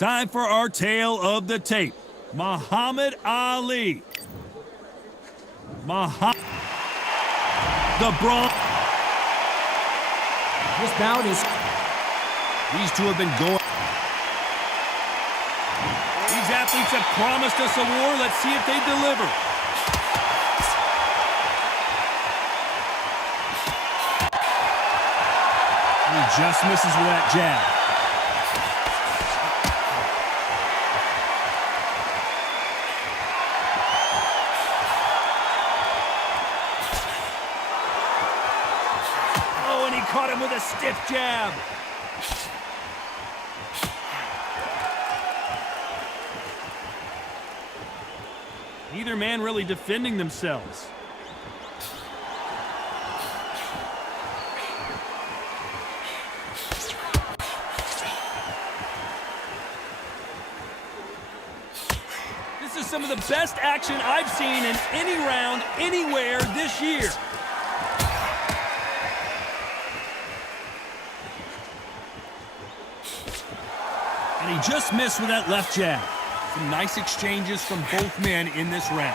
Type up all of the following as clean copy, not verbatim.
Time for our tale of the tape. Muhammad Ali. The Bronx. This bout is... These two have been going. These athletes have promised us a war. Let's see if they deliver. He just misses with that jab. Oh, and he caught him with a stiff jab. Neither man really defending themselves. This is some of the best action I've seen in any round, anywhere this year. And he just missed with that left jab. Some nice exchanges from both men in this round.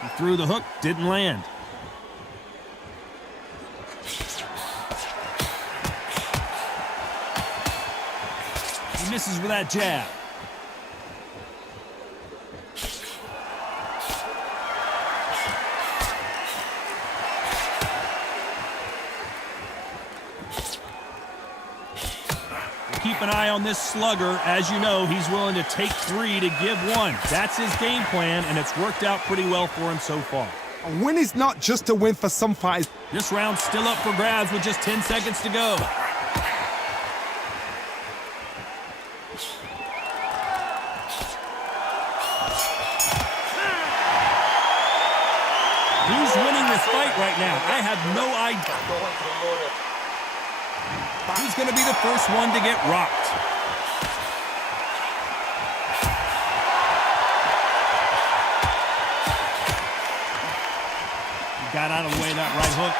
He threw the hook, didn't land. He misses with that jab. Keep an eye on this slugger. As you know, he's willing to take 3 to give 1. That's his game plan, and it's worked out pretty well for him so far. A win is not just a win for some fighters. This round's still up for grabs with just 10 seconds to go. Who's winning this fight right now? I have no idea. Who's going to be the first one to get rocked? He got out of the way of that right hook.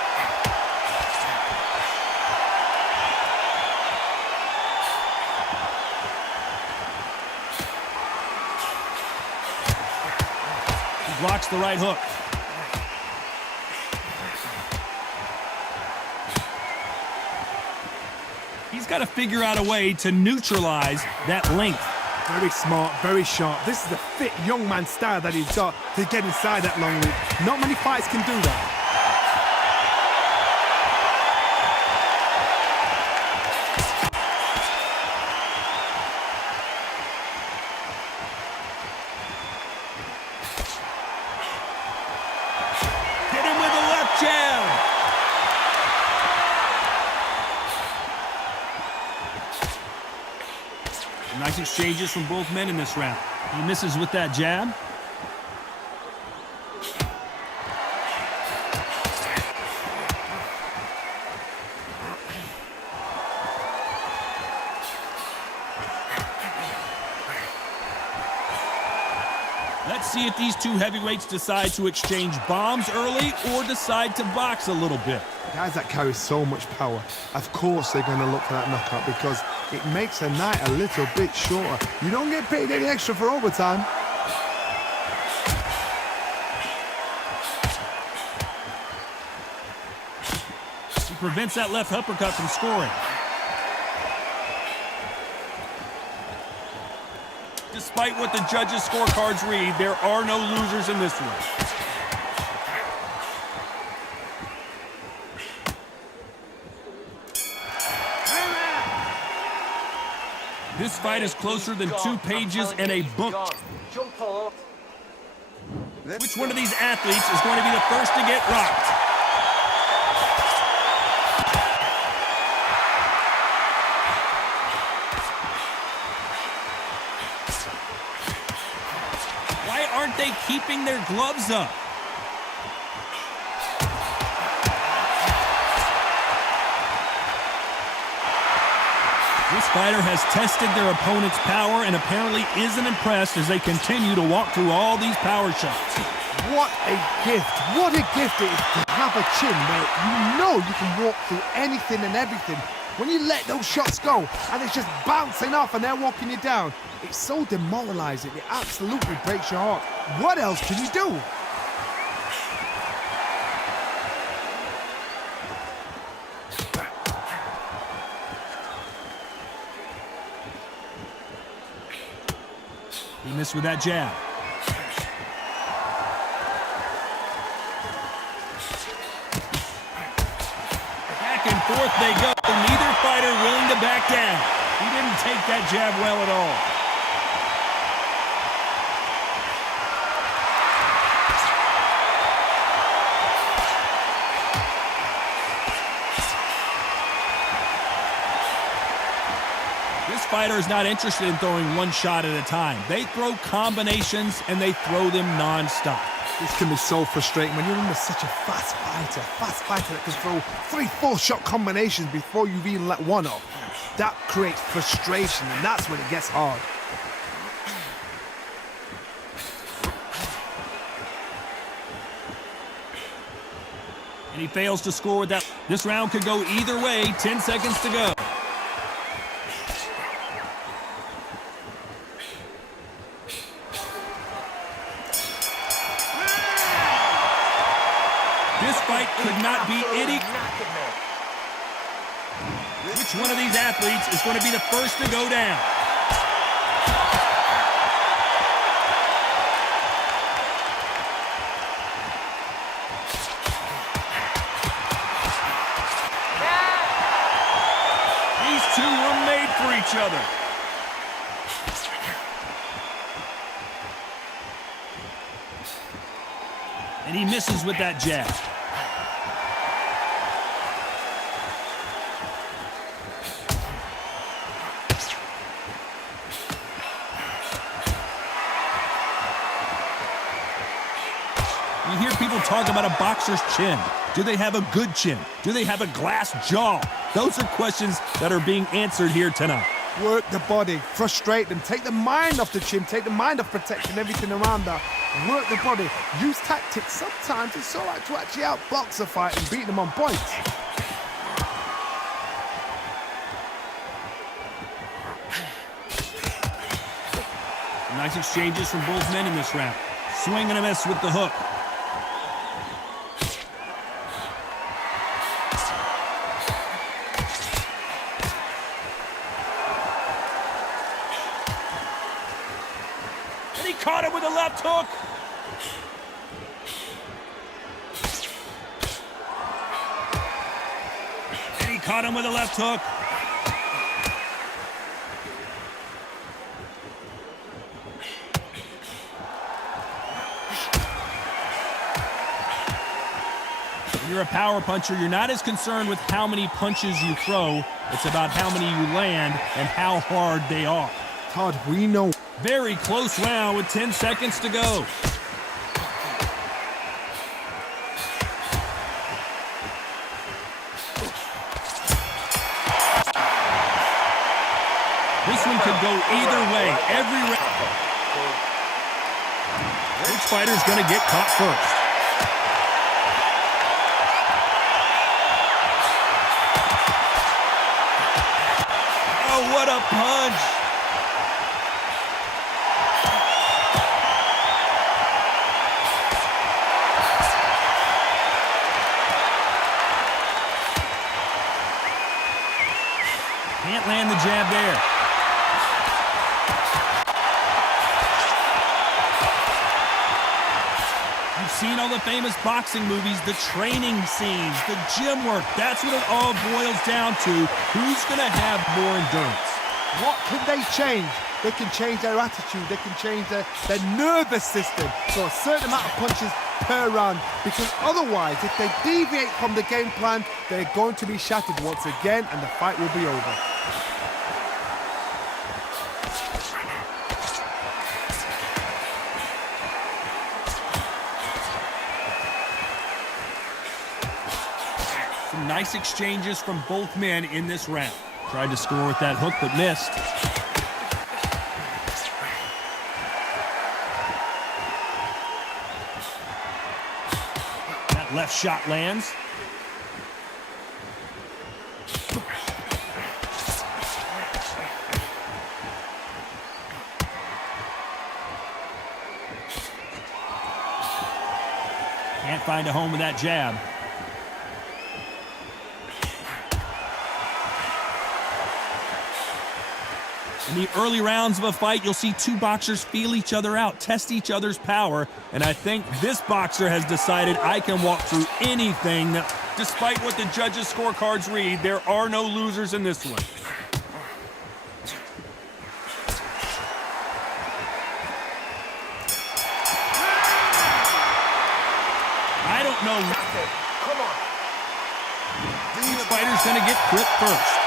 He blocks the right hook. He's got to figure out a way to neutralize that length. Very smart, very sharp. This is a fit young man style that he's got to get inside that long lead. Not many fights can do that. Hit him with a left jab. Nice exchanges from both men in this round. He misses with that jab. Let's see if these two heavyweights decide to exchange bombs early or decide to box a little bit. Guys that carry so much power, of course they're going to look for that knockout because it makes a night a little bit shorter. You don't get paid any extra for overtime. He prevents that left uppercut from scoring. Despite what the judges' scorecards read, there are no losers in this one. This fight is closer than 2 pages in a book. Which one of these athletes is going to be the first to get rocked? Why aren't they keeping their gloves up? This fighter has tested their opponent's power and apparently isn't impressed as they continue to walk through all these power shots. What a gift. What a gift it is to have a chin where you know you can walk through anything and everything. When you let those shots go and it's just bouncing off and they're walking you down, it's so demoralizing. It absolutely breaks your heart. What else can you do? He missed with that jab. Back and forth they go. Neither fighter willing to back down. He didn't take that jab well at all. This fighter is not interested in throwing one shot at a time. They throw combinations and they throw them non-stop. This can be so frustrating when you're under such a fast fighter that can throw 3-4 shot combinations before you've even let one off. That creates frustration, and that's when it gets hard. And he fails to score with that. This round could go either way. 10 seconds to go. This fight could not be any... Which one of these athletes is going to be the first to go down? These two were made for each other. And he misses with that jab. You hear people talk about a boxer's chin. Do they have a good chin? Do they have a glass jaw? Those are questions that are being answered here tonight. Work the body, frustrate them, take the mind off the chin, take the mind off protecting everything around that. Work the body, use tactics. Sometimes it's all right to actually outbox a fight and beat them on points. Nice exchanges from both men in this round. Swing and a miss with the hook. And he caught him with a left hook. And he caught him with a left hook. When you're a power puncher, you're not as concerned with how many punches you throw. It's about how many you land and how hard they are. Todd, we know. Very close round with 10 seconds to go. This one could go either way. Every round. Which fighter's going to get caught first? Oh, what a punch! Can't land the jab there. You've seen all the famous boxing movies, the training scenes, the gym work. That's what it all boils down to. Who's going to have more endurance? What can they change? They can change their attitude. They can change their nervous system. So a certain amount of punches per round. Because otherwise, if they deviate from the game plan, they're going to be shattered once again and the fight will be over. Some nice exchanges from both men in this round. Tried to score with that hook, but missed. That left shot lands. Can't find a home with that jab. In the early rounds of a fight, you'll see two boxers feel each other out, test each other's power, and I think this boxer has decided I can walk through anything. Despite what the judges' scorecards read, there are no losers in this one. I don't know. Come on. Each fighter's going to get grip first.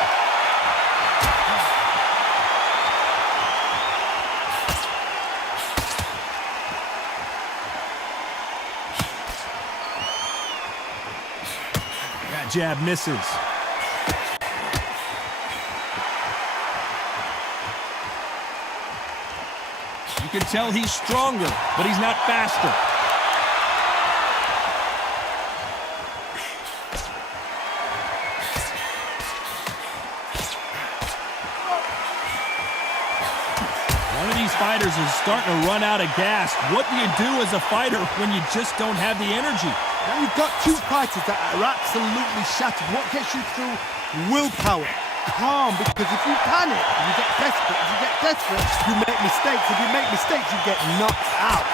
That jab misses. You can tell he's stronger, but he's not faster. One of these fighters is starting to run out of gas. What do you do as a fighter when you just don't have the energy? Now you've got two fighters that are absolutely shattered. What gets you through? Willpower. Calm, because if you panic, you get desperate. If you get desperate, you make mistakes. If you make mistakes, you get knocked out.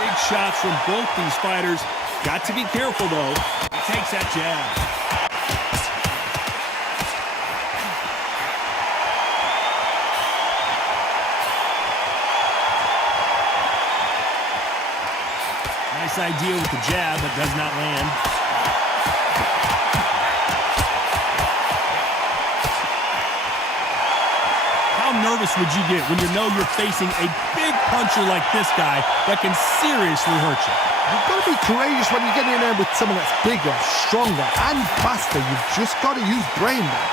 Big shots from both these fighters. Got to be careful, though. He takes that jab. Nice idea with the jab, but does not land. How nervous would you get when you know you're facing a big puncher like this guy that can seriously hurt you? You've got to be courageous when you get in there with someone that's bigger, stronger, and faster. You've just got to use brain there.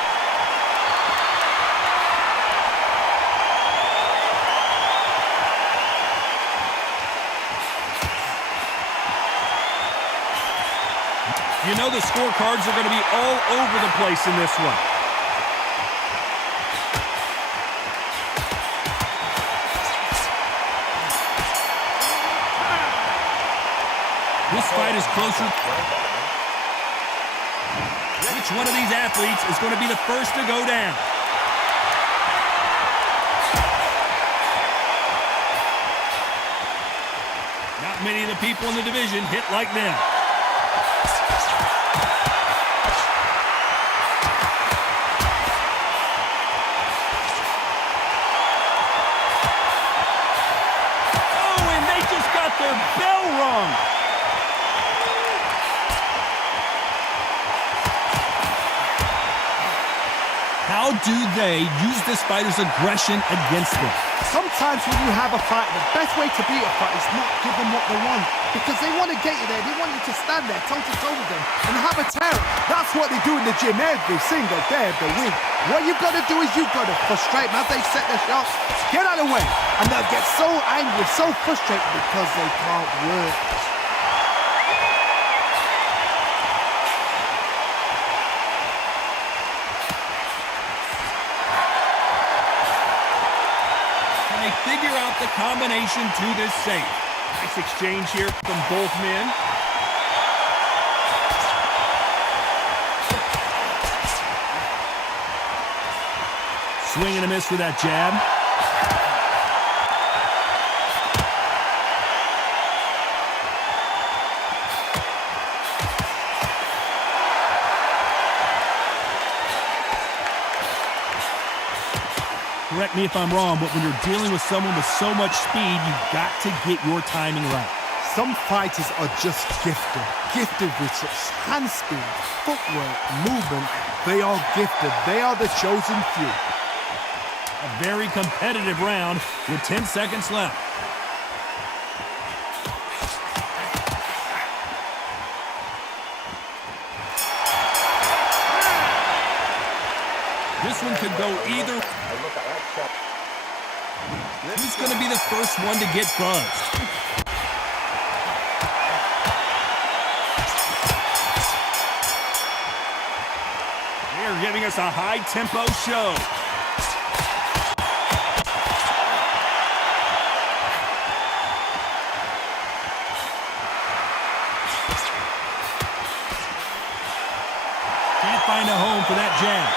You know the scorecards are going to be all over the place in this one. This fight is closer. Which one of these athletes is going to be the first to go down? Not many of the people in the division hit like them. Their bell rung. How do they use this fighter's aggression against them? Sometimes when you have a fight, the best way to beat a fight is not give them what they want. Because they want to get you there. They want you to stand there toe-to-toe with them and have a terror. That's what they do in the gym every single day of the week. What you've got to do is you've got to frustrate them as they set their shots. Get out of the way. And they'll get so angry, so frustrated because they can't work. Can they figure out the combination to this safe? Nice exchange here from both men. Swing and a miss with that jab. Correct me if I'm wrong, but when you're dealing with someone with so much speed, you've got to get your timing right. Some fighters are just gifted. Gifted with such hand speed, footwork, movement. They are gifted. They are the chosen few. A very competitive round with 10 seconds left. This one could go either. Who's going to be the first one to get buzzed? They're giving us a high-tempo show. Can't find a home for that jab.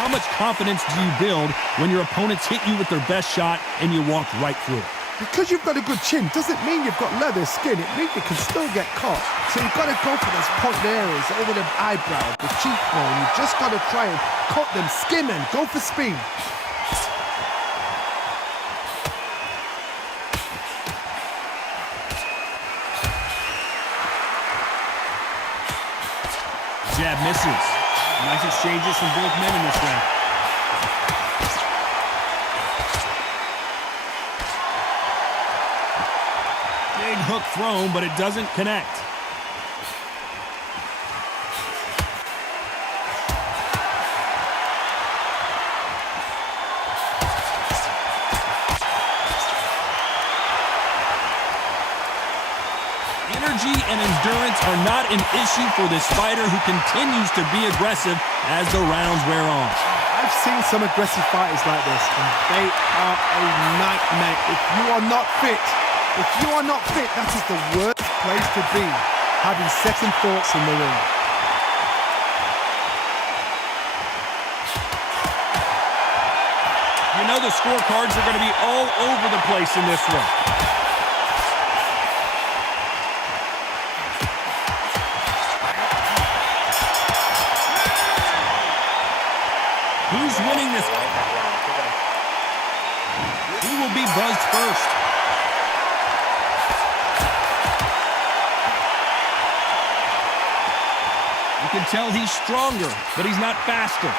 How much confidence do you build when your opponents hit you with their best shot and you walk right through it? Because you've got a good chin doesn't mean you've got leather skin. It means you can still get caught. So you've got to go for those point areas over the eyebrow, the cheekbone. You've just got to try and cut them, skim them, go for speed. Jab misses. Nice exchanges from both men in this round. Big hook thrown, but it doesn't connect. Energy and endurance are not an issue for this fighter who continues to be aggressive as the rounds wear on. I've seen some aggressive fighters like this, and they are a nightmare. If you are not fit, that is the worst place to be, having second thoughts in the ring. You know the scorecards are going to be all over the place in this one. Who's winning this? Who will be buzzed first? You can tell he's stronger, but he's not faster.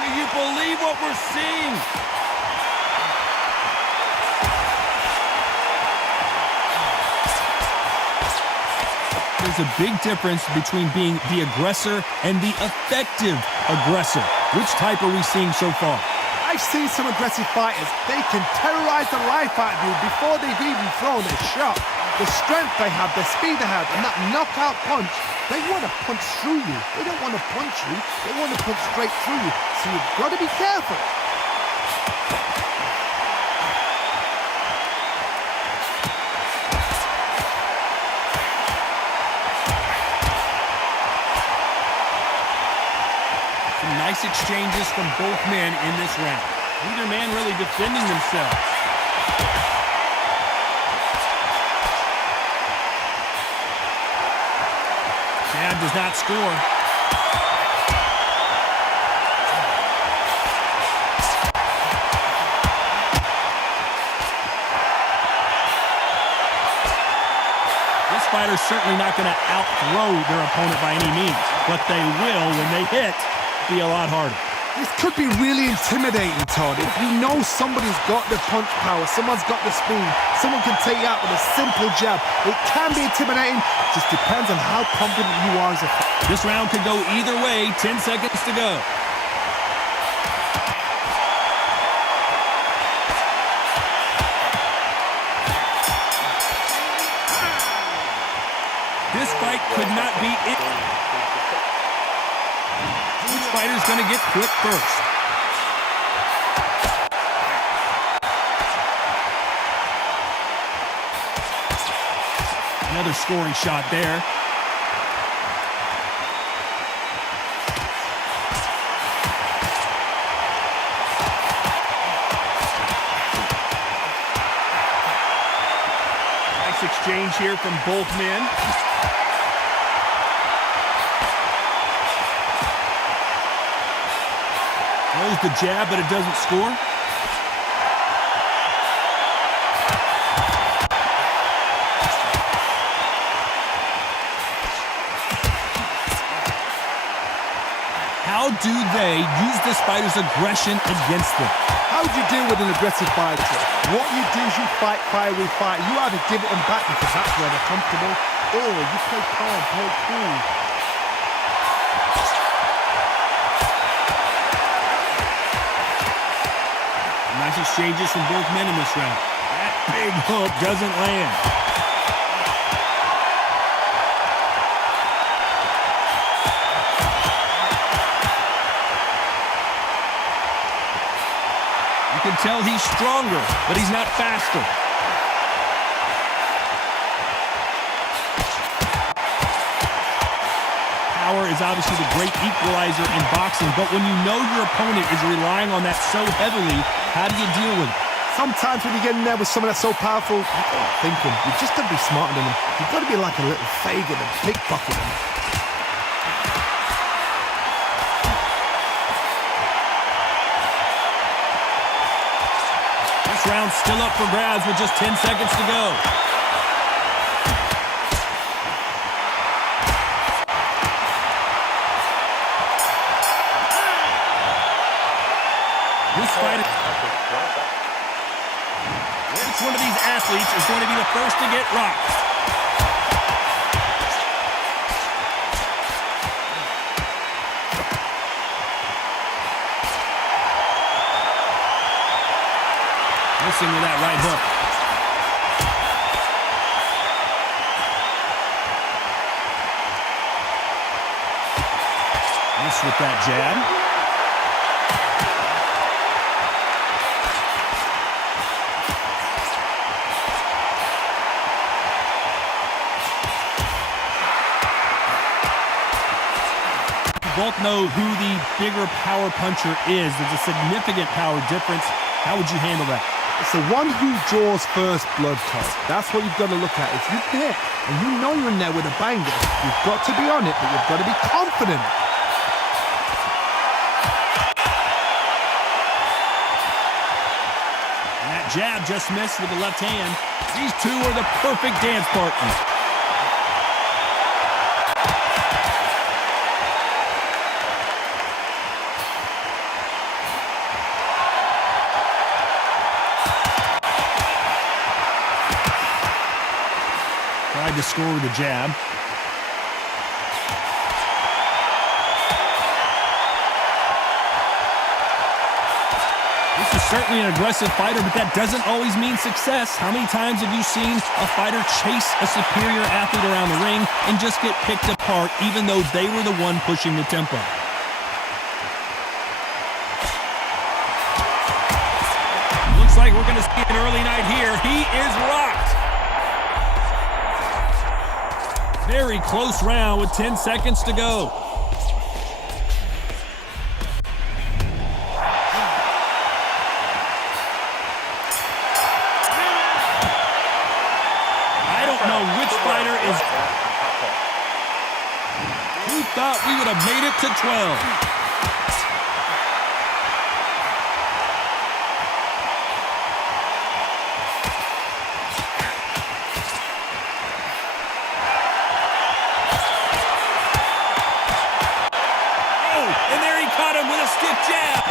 Do you believe what we're seeing? There's a big difference between being the aggressor and the effective aggressor. Which type are we seeing so far? I've seen some aggressive fighters. They can terrorize the life out of you before they've even thrown a shot. The strength they have, the speed they have, and that knockout punch, they want to punch through you. They don't want to punch you. They want to punch straight through you. So you've got to be careful. Nice exchanges from both men in this round. Neither man really defending themselves. Jab does not score. This fighter's certainly not going to outthrow their opponent by any means, but they will, when they hit, be a lot harder. This could be really intimidating, Todd. If you know somebody's got the punch power, someone's got the speed, someone can take you out with a simple jab. It can be intimidating. Just depends on how confident you are as a fighter. This round could go either way. 10 seconds to go. This fight could not be it. Which fighter's going to get quick first? Another scoring shot there. Nice exchange here from both men. Throws the jab, but it doesn't score. How do they use this fighter's aggression against them? How do you deal with an aggressive fighter? What you do is you fight fire with fire. You either give it them back because that's where they're comfortable, or you play calm, play cool. Nice exchanges from both men in this round. That big hook doesn't land. You can tell he's stronger, but he's not faster. Power is obviously the great equalizer in boxing, but when you know your opponent is relying on that so heavily, how do you deal with it? Sometimes when you get in there with someone that's so powerful, you ain't thinking. You just got to be smarter than them. You've got to be like a little Fagin and pickpocket them. This round's still up for grabs with just 10 seconds to go. This fight, which one of these athletes is going to be the first to get rocked? Missing with that right hook. Miss with that jab. Both know who the bigger power puncher is. There's a significant power difference. How would you handle that? It's the one who draws first blood, Todd. That's what you've got to look at. If you're there and you know you're in there with a banger, you've got to be on it, but you've got to be confident. And that jab just missed with the left hand. These two are the perfect dance partners. Tried to score with a jab. This is certainly an aggressive fighter, but that doesn't always mean success. How many times have you seen a fighter chase a superior athlete around the ring and just get picked apart even though they were the one pushing the tempo? Looks like we're going to see an early night here. He is rocked. Very close round with 10 seconds to go. I don't know which fighter is... Who thought we would have made it to 12? Stiff jab.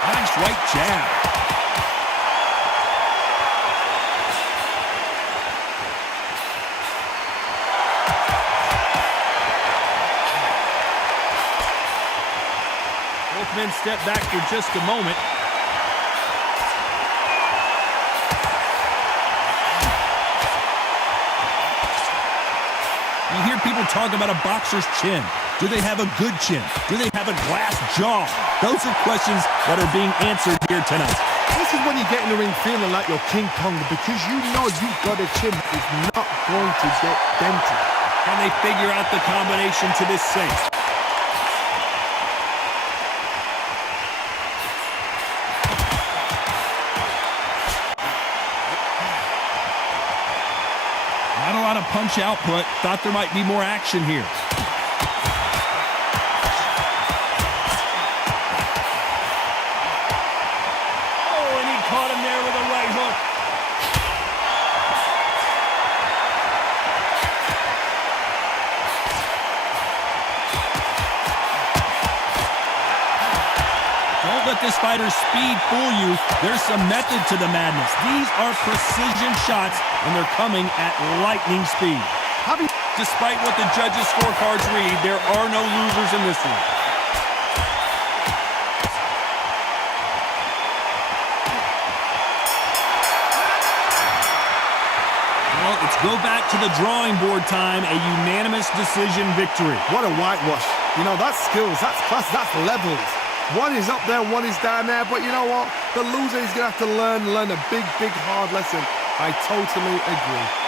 Nice right jab. Both men step back for just a moment. You hear people talk about a boxer's chin. Do they have a good chin? Do they have a glass jaw? Those are questions that are being answered here tonight. This is when you get in the ring feeling like you're King Kong because you know you've got a chin that is not going to get dented. Can they figure out the combination to this safe? Not a lot of punch output. Thought there might be more action here. Oh, and he caught him there with a right hook. this fighter's speed fool you. There's some method to the madness. These are precision shots, and they're coming at lightning speed. Despite what the judges' scorecards read, there are no losers in this one. Well, let's go back to the drawing board time, a unanimous decision victory. What a whitewash. You know, that's skills, that's class, that's levels. One is up there, one is down there, but you know what? The loser is going to have to learn a big, hard lesson. I totally agree.